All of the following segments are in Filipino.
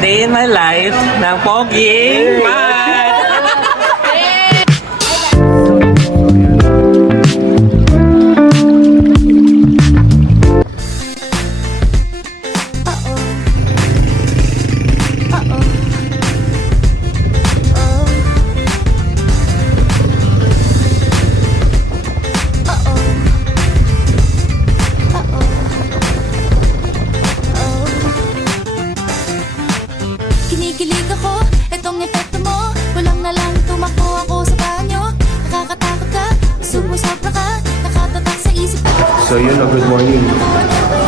day in my life ng Poging Mat! Kinikilig ako, itong epekto mo. Kulang na lang tumakbo ako sa banyo. Nakakatakot ka, sumusabra ka, nakatatak sa isip ko. So yun, good morning.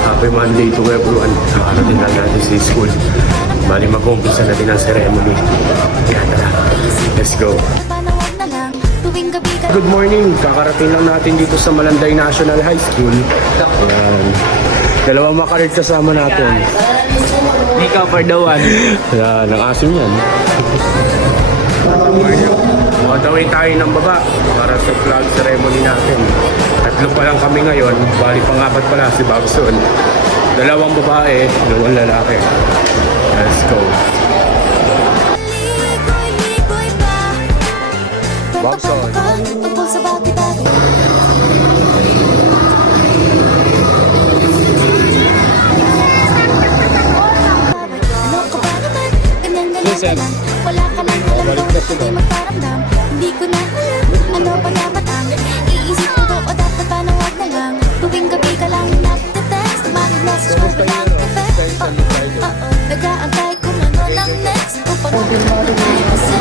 Happy Monday to everyone. Nakarating na natin sa school. Bali mag-umpisa natin ang ceremony. Kaya tara, let's go. Panawag na lang, tuwing gabi ka. Good morning. Kakarating lang natin dito sa Malanday National High School. Ayan. Dalawang makarit kasama natin. Di ka for the one. Ayan, ang asim yan. On the way tayo ng baba para sa flag ceremony natin. Tatlo pa lang kami ngayon. Bali pang-apat pala si Babson. Dalawang babae, dalawang lalaki. Let's go. Ligoy-ligoy pa. Babson. Kwento-kwento ka, tungkol sa bakit-bakit. Ano ka ba naman? Ganyan-ganyan ka lang. Wala ka nang alam ko, hindi magparamdam. Hindi ko na alam, ano pa dapat ang iisip ko o dapat panawag na lang. Tuwing gabi ka lang nagte-text, mag-message ko walang effect. Nag-aantay kung ano lang next upang tayo kasi.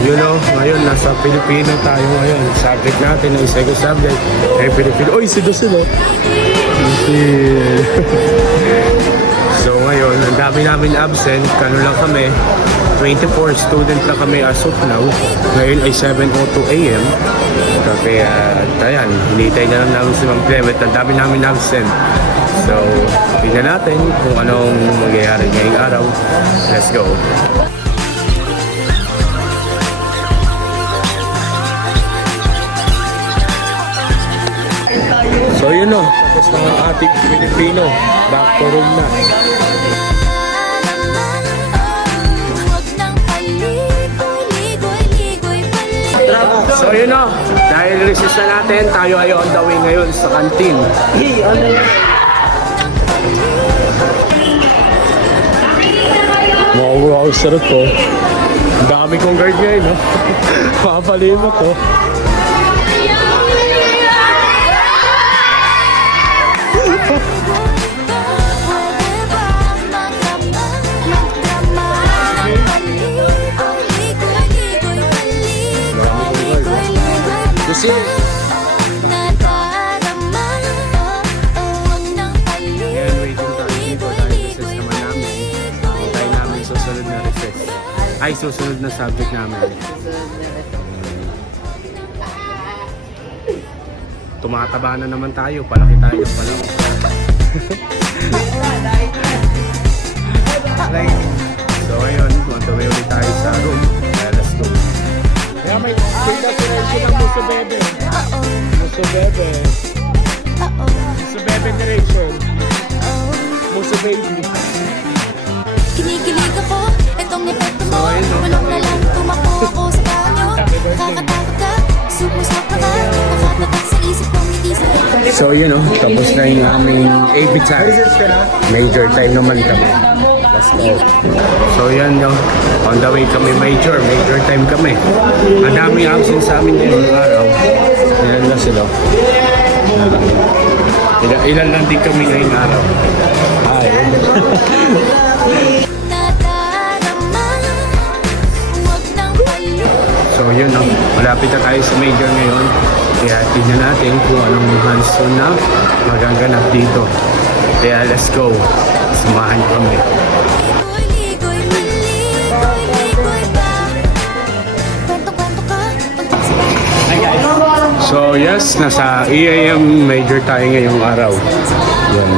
You know, ngayon nasa Pilipino tayo ngayon. Subject natin ang isa subject ay Pilipino. Oy, sino sila? So ngayon, ang dami namin absent. Kano lang kami, 24 student lang kami as of now. Ngayon ay 7:02 AM. Kaya, ayan, hinitay na lang namin si Ma'am Clement. Ang dami namin absent. So, tingnan natin kung anong mangyayari ngayong araw. Let's go. So yun o, tapos na ang ating Pilipino. Back to room na. Huwag nang paligoy-ligoy pala. So yun o, dahil recess na natin, tayo ay on the way ngayon sa kantin. Wow, sarap ko. Ang dami kong guard ngayon, no? Papalimot ko. Kasi, yan, waiting tayo dito dahil recess naman namin. Hintay namin susunod na recess. Ay, susunod na subject namin. Tumataba na naman tayo. Palaki tayo pala. So ayun, on the way ulit tayo sa room. Kaya let's go. Kaya may destination ng Muso Bebe. Muso Bebe. Muso Bebe direction. Muso Baby. Kinikilig ako, itong epekto mo. Walang na lang tumakbo ako sa banyo. Nakakatakot ka, sumusabra ka, nakatatak sa isip kong hindi sa So yun o, tapos na yung aming AB time. Major time naman kami. Let's go. So yan yung on the way kami major time kami. Ang daming absent sa amin ngayong araw. Ilan na sila? Ilan lang din kami ngayong araw. Hi. So yun o, malapit na tayo sa major ngayon. Kaya tignan natin kung anong hands-on na magaganap dito. Kaya let's go. Samahan kami. So yes, nasa EAM major tayo ngayong araw. Yan.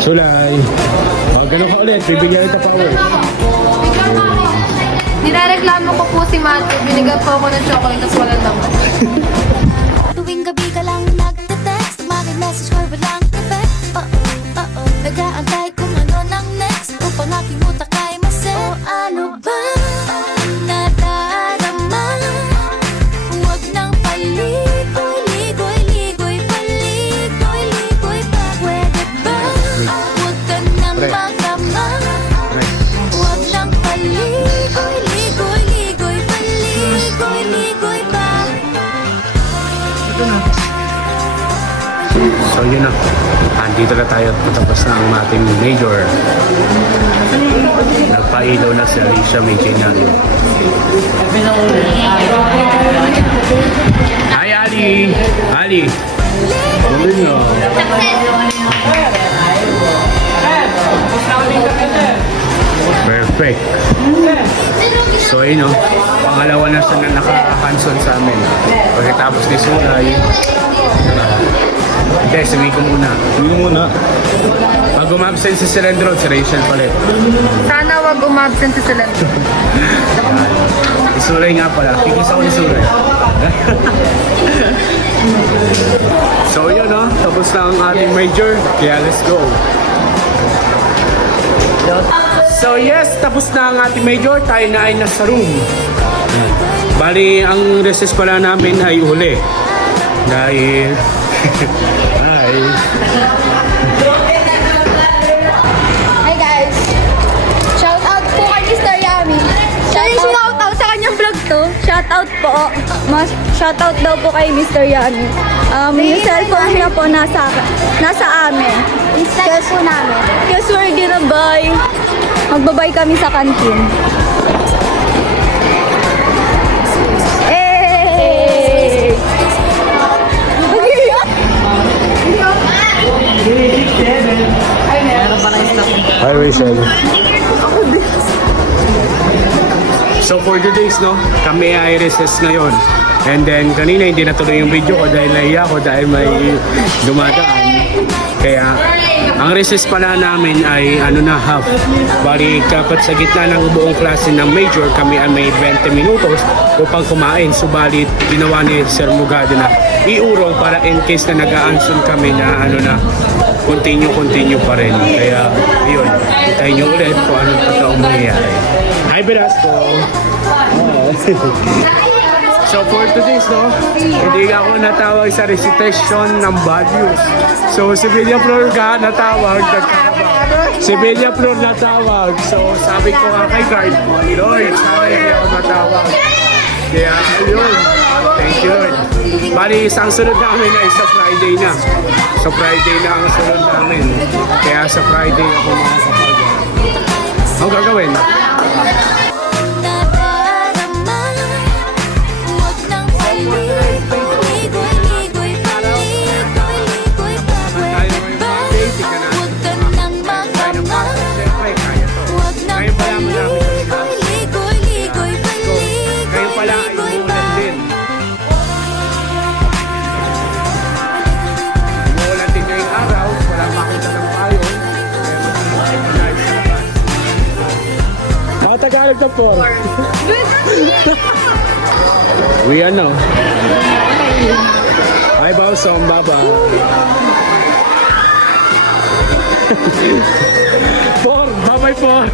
Sulay. Ganun ka ulit, bibigyan kita pa ulit. Nilareklamo ko po si Matthew. Binigyan po ako ng chocolate tapos walang laman. Tuwing gabi ka lang nagte-text, mag-message ko walang effect. Nag-aantay kung ano nang next. na. Andito na tayo at patapos na ang ating major. Nagpailaw na si Alicia Medinario. Hi Ali! Ali! Tuloy nyo. Perfect. So yun o, pangalawa na siya na naka-hands-on sa amin. Pagkatapos ni Sulay, hindi, sabihin ko muna. Pag umabsent si Silendro, si Rachel palit. Sana wag umabsent sa sila. Si Sulay nga pala, kikis ako ni Sulay. So yun o, tapos na ang ating major, kaya let's go. So yes, tapos na ang ating major, tayo na ay nasa room. Bali, ang recess pala namin ay uli. Dahil... Hi! Hi guys! Shout out po kay Mr. Yami. Shout out sa kanyang vlog to. Shout out po. Shout out daw po kay Mr. Yami. Yung cellphone niya po nasa amin. Instagram po namin. Because we're gonna buy. Magbabay kami sa kantin. Hey! Hi Rachel. So for today's no, kami ay recess ngayon. And then kanina hindi natuloy yung video ko dahil naiya ko dahil may dumadaan. Kaya ang recess pala namin ay half. Bali dapat sa gitna ng buong klase ng major kami ay may 20 minutos upang kumain. Subalit ginawa ni Sir Mugado na iurong para in case na nag-aansun kami na continue pa rin. Kaya yun, tayo nyo ulit kung anong totoong mangyayari. Hi Velasco! So for today's hindi ako natawag sa recitation ng values. So si Villa Flor natawag. Si Villa Flor natawag. So sabi ko nga kay guard, Lord, sabi hindi ako natawag. Kaya yun, thank you Lord. Bali isang sunod namin ay sa Friday na. Sa Friday na ang sunod namin. Kaya sa Friday ako makakapag. Ang gagawin? Tagalog na po. We ano? Hi, Bawsong. Baba. Por. Habay po.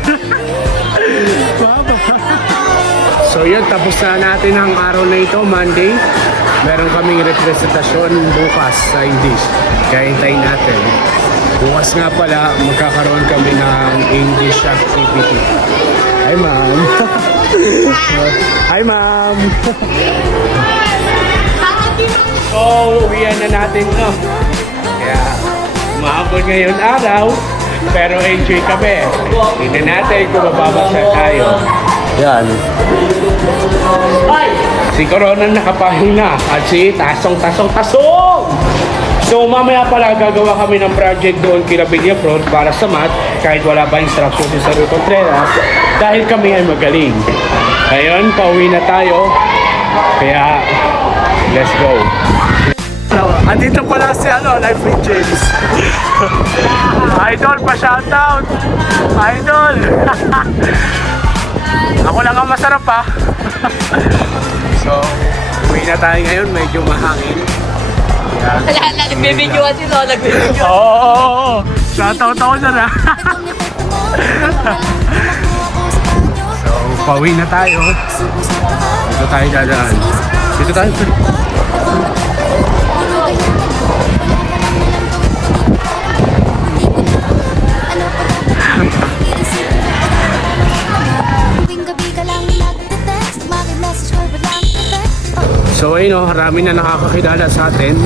Baba. So yun, tapos na natin ang araw na ito, Monday. Meron kaming representasyon bukas sa English. Kaya hintayin natin. Bukas nga pala, magkakaroon kami ng English activity. Hi, ma'am. Hi, ma'am. So, uwian na natin, no? Kaya, mahabol ngayon araw, pero enjoy kami. Tingnan natin kung mababasa tayo. Yan. Si Corona nakapahin na. At si Tasong. So mamaya pala gagawa kami ng project doon kila Villa Flor para sa math kahit wala pa instruction si Sir Contreras dahil kami ay magaling. Ngayon, pauwi na tayo. Kaya, let's go. Andito pala si Life with James. Idol, pa-shoutout. Idol. Ako lang ang masarap pa. So, uwi na tayo ngayon. Medyo mahangin. Wala na, nagbibidyoan si Lola. Oo. Shoutout ako dyan ha. So, pauwi na tayo. Dito tayo dadaan. Dito tayo. So ayun, marami na nakakakilala sa atin.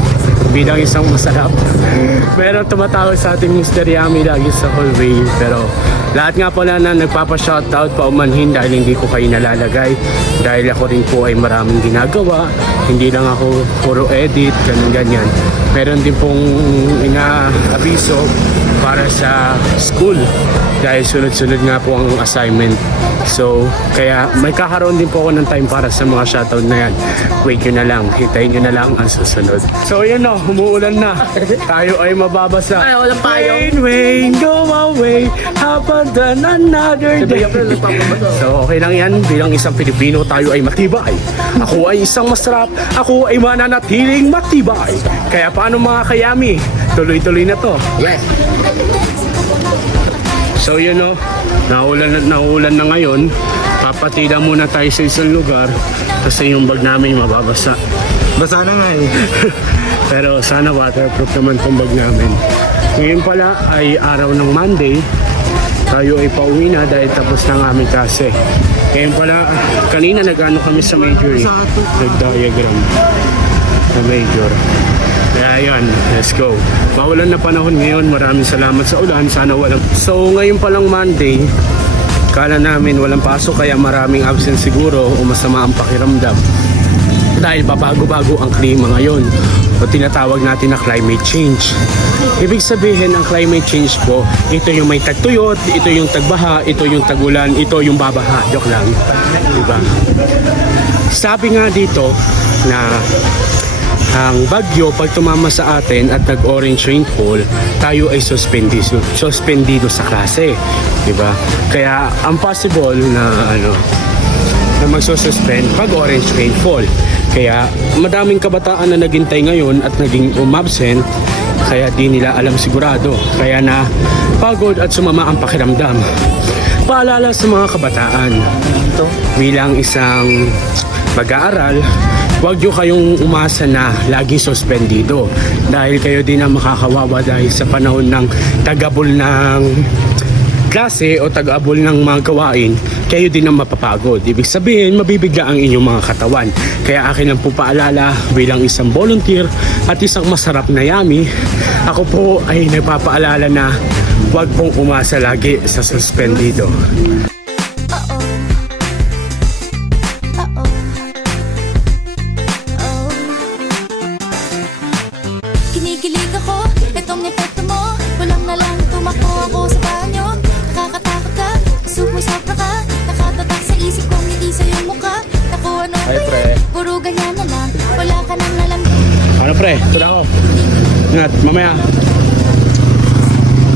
bilang isang masarap. Pero tumatawag sa ating Mr. Yummy lagi sa hallway. Pero lahat nga pala na nagpapa-shoutout paumanhin dahil hindi ko kayo nalalagay. Dahil ako rin po ay maraming ginagawa. Hindi lang ako puro edit, ganyan. Meron din pong ina-abiso para sa school. Dahil sunod-sunod nga po ang assignment. So, kaya may kakaroon din po ako ng time para sa mga shoutout na yan. Wait nyo na lang, hintayin nyo na lang ang susunod. So, yun o, umuulan na. Tayo ay mababasa. Ay, walang payong. Rain, rain, go away. Hapon than another day. So, okay lang yan. Bilang isang Pilipino, tayo ay matibay. Ako ay isang masarap. Ako ay mananatiling matibay. Kaya paano mga kayami? Tuloy-tuloy na to. Yes. So yun o, naulan na ngayon. Papatida muna tayo sa isang lugar kasi yung bag namin mababasa. Basa na nga eh. Pero sana waterproof naman tong bag namin. Ngayon pala ay araw ng Monday. Tayo ay pauwi na dahil tapos na ang aming klase. Ngayon pala, kanina nag-ano kami sa major eh. Nag-diagram sa major. Kaya yan, let's go. Maulan na panahon ngayon, maraming salamat sa ulan. Sana walang... So ngayon palang Monday, kala namin walang pasok kaya maraming absent siguro o masama ang pakiramdam. Dahil babago-bago ang klima ngayon o tinatawag natin na climate change. Ibig sabihin ang climate change po, ito yung may tagtuyot, ito yung tagbaha, ito yung tagulan, ito yung babaha. Joke lang. Diba? Sabi nga dito na ang bagyo pag tumama sa atin at nag-orange rainfall, tayo ay suspendido sa klase, di ba? Kaya ang possible na na magsususpend pag orange rainfall. Kaya madaming kabataan na naghintay ngayon at naging umabsent, kaya di nila alam sigurado. Kaya na pagod at sumama ang pakiramdam. Paalala sa mga kabataan, bilang isang mag-aaral, huwag nyo kayong umasa na lagi suspendido dahil kayo din ang makakawawa dahil sa panahon ng tagabol ng klase o tagabol ng mga gawain, kayo din ang mapapagod. Ibig sabihin, mabibigla ang inyong mga katawan. Kaya akin lang po paalala bilang isang volunteer at isang masarap na yummy, ako po ay nagpapaalala na huwag pong umasa lagi sa suspendido. Kinikilig ako, itong epekto mo. Kulang na lang tumakbo ako sa banyo. Nakakatakot ka, sumusabra ka. Nakatatak sa isip kong ngiti sa iyong mukha. Naku, ano ba yan? Puro ganyan na lang. Wala ka nang alam. Ano pre? Ito na ako. Ingat, mamaya.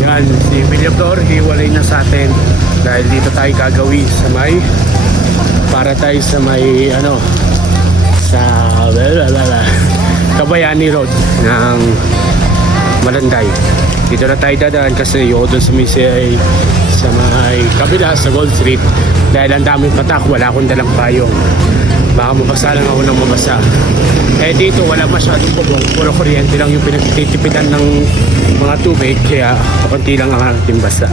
Yan, si Villabdor, hiwalay na sa atin. Dahil dito tayo gagawi sa may... Para tayo sa may, sa... Kabayani Road ng Malanday. Dito na tayo dadaan kasi yung doon sa may kabila sa Gold Street dahil ang daming patak, wala akong dalang payong. Baka mabasa lang ako ng mabasa. Eh dito wala masyadong bubong, puro kuryente lang yung pinagtitipidan ng mga tubig kaya konti lang ang ating basa.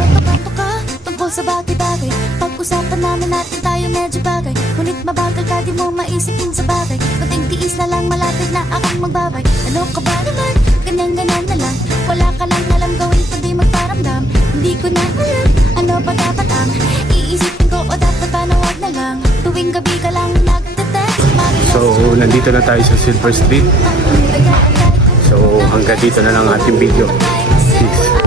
Tungkol sa bagay-bagay, pag-usapan namin natin tayo medyo bagay. Ngunit mabagal ka, di mo maisipin sa bagay. Kunting tiis na lang, malapit na akong magbabay. Ano ka ba naman? Ganyan-ganyan na lang. Wala ka lang alam gawin kundi magparamdam. Hindi ko na alam, ano ba dapat ang iisipin ko o dapat pa na wag na lang. Tuwing gabi ka lang nagte-text. So nandito na tayo sa Silver Street. So hanggang dito na lang ating video. Peace.